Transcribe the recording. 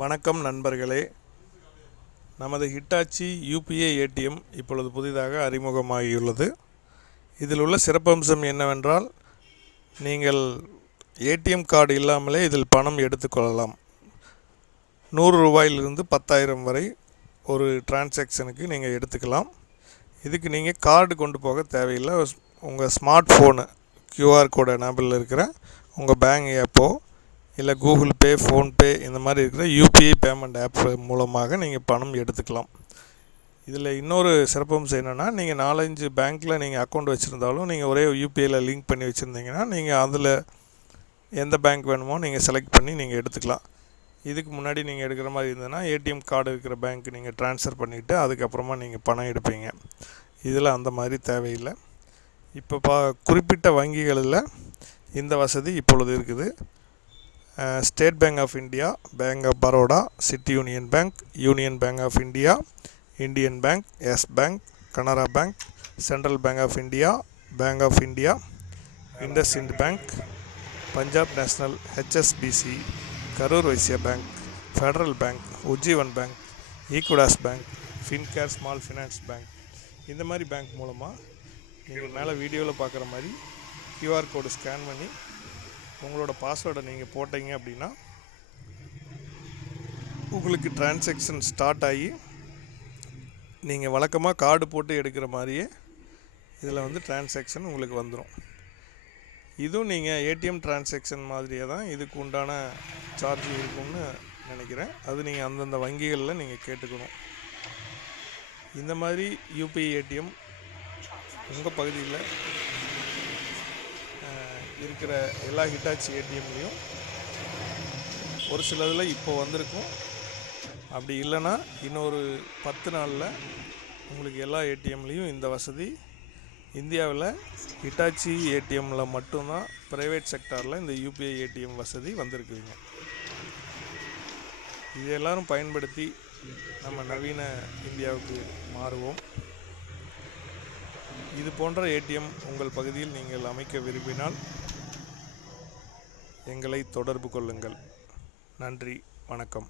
வணக்கம் நண்பர்களே. நமது ஹிட்டாச்சி யூபிஐ ஏடிஎம் இப்பொழுது புதிதாக அறிமுகமாகியுள்ளது. இதில் உள்ள சிறப்பம்சம் என்னவென்றால், நீங்கள் ஏடிஎம் கார்டு இல்லாமலே இதில் பணம் எடுத்துக்கொள்ளலாம். 100 ரூபாயிலிருந்து 10,000 வரை ஒரு டிரான்சாக்ஷனுக்கு நீங்கள் எடுத்துக்கலாம். இதுக்கு நீங்கள் கார்டு கொண்டு போக தேவையில்லை. உங்கள் ஸ்மார்ட் ஃபோனு கியூஆர் கோடு எனேபிளில் இருக்கிற உங்கள் பேங்க் ஆப்போ இல்லை கூகுள் பே, ஃபோன்பே இந்த மாதிரி இருக்கிற யூபிஐ பேமெண்ட் ஆப் மூலமாக நீங்கள் பணம் எடுத்துக்கலாம். இதில் இன்னொரு சிறப்பம்சம் என்னென்னா, நீங்கள் 4-5 பேங்க்கில் நீங்கள் அக்கௌண்ட் வச்சுருந்தாலும் நீங்கள் ஒரே யூபிஐயில் லிங்க் பண்ணி வச்சுருந்தீங்கன்னா நீங்கள் அதில் எந்த பேங்க் வேணுமோ நீங்கள் செலக்ட் பண்ணி நீங்கள் எடுத்துக்கலாம். இதுக்கு முன்னாடி நீங்கள் எடுக்கிற மாதிரி இருந்ததுன்னா ஏடிஎம் கார்டு இருக்கிற பேங்க்கு நீங்கள் ட்ரான்ஸ்ஃபர் பண்ணிவிட்டு அதுக்கப்புறமா நீங்கள் பணம் எடுப்பீங்க. இதில் அந்த மாதிரி தேவையில்லை. இப்போ குறிப்பிட்ட வங்கிகளில் இந்த வசதி இப்பொழுது இருக்குது. State bank of India, bank of Baroda, city union bank, union bank of India, Indian bank, yes bank, Canara bank, central bank of India, bank of India, IndusInd bank, Punjab national, HSBC, Karur Vysya bank, federal bank, Ujjivan bank, Equitas bank, Fincare small finance bank, இந்த மாதிரி bank மூலமாக நீங்கள் மேலே வீடியோவில் பார்க்குற மாதிரி QR code scan பண்ணி உங்களோட பாஸ்வேர்டை நீங்கள் போட்டீங்க அப்படின்னா உங்களுக்கு டிரான்சாக்ஷன் ஸ்டார்ட் ஆகி நீங்கள் வழக்கமாக கார்டு போட்டு எடுக்கிற மாதிரியே இதில் டிரான்சாக்ஷன் உங்களுக்கு வந்துடும். இதுவும் நீங்கள் ஏடிஎம் டிரான்சாக்ஷன் மாதிரியே தான் இதுக்கு உண்டான சார்ஜ் இருக்கும்னு நினைக்கிறேன். அது நீங்கள் அந்தந்த வங்கிகளில் நீங்கள் கேட்டுக்கணும். இந்த மாதிரி யூபிஐ ஏடிஎம் உங்கள் பகுதியில் இருக்கிற எல்லா ஹிட்டாச்சி ஏடிஎம்லேயும் ஒரு சிலதில் இப்போ வந்திருக்கும். அப்படி இல்லைன்னா இன்னொரு 10 நாளில் உங்களுக்கு எல்லா ஏடிஎம்லேயும் இந்த வசதி இந்தியாவில் ஹிட்டாச்சி ஏடிஎம்மில் மட்டும்தான் ப்ரைவேட் செக்டாரில் இந்த யூபிஐ ஏடிஎம் வசதி வந்திருக்குதுங்க. இது எல்லோரும் பயன்படுத்தி நம்ம நவீன இந்தியாவுக்கு மாறுவோம். இது போன்ற ஏடிஎம் உங்கள் பகுதியில் நீங்கள் அமைக்க விரும்பினால் எங்களை தொடர்பு கொள்ளுங்கள். நன்றி, வணக்கம்.